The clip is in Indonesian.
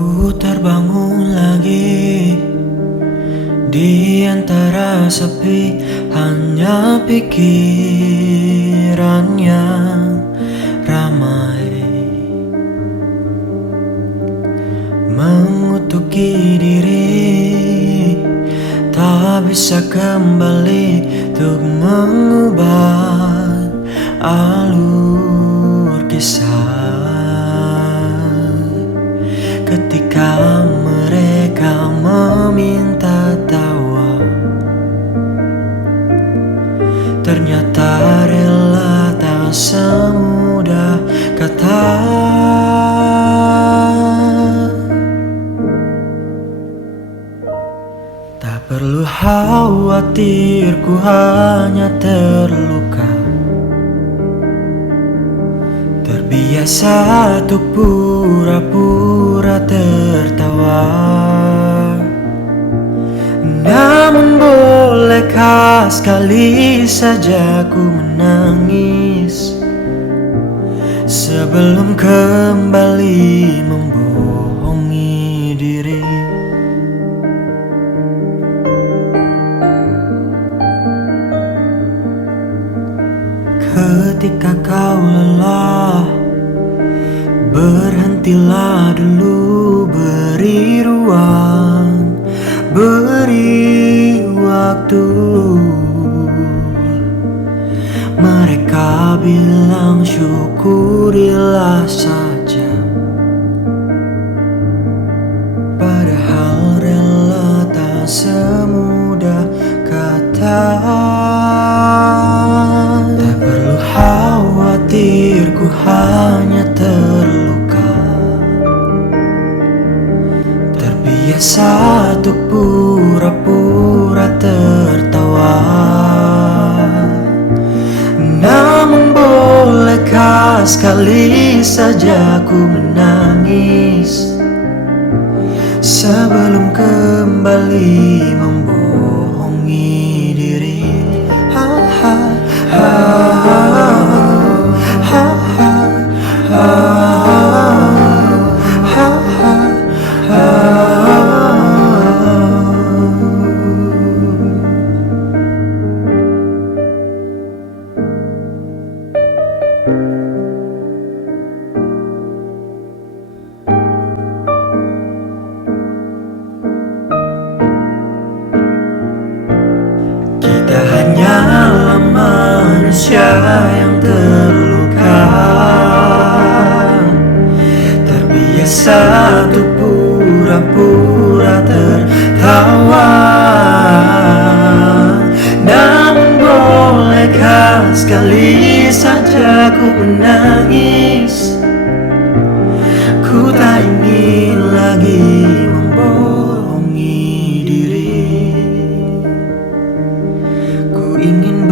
Ku terbangun lagi di antara sepi, hanya pikiran yang ramai mengutuki diri, tak bisa kembali untuk mengubah alur kisah. Ketika mereka meminta tawa, ternyata rela tak semudah kata. Tak perlu khawatir, ku hanya terluka. Terbiasa untuk pura-pura tertawa. Namun bolehkah sekali saja ku menangis sebelum kembali membohongi diri. Ketika kau lelah, berhentilah dulu, beri ruang, beri waktu. Mereka bilang syukurilah saja, padahal rela tak semudah kata. Tak perlu khawatir, ku hanya terluka. Terbiasa untuk pura-pura tertawa. Namun bolehkah sekali saja ku menangis sebelum kembali membohongi diri. Ha ha ha ha ha ha ha. Kita hanyalah manusia yang terluka, terbiasa untuk pura-pura tertawa. Namun bolehkah sekali saja ku menangis? Ku tak ingin lagi membohongi diri. Ku ingin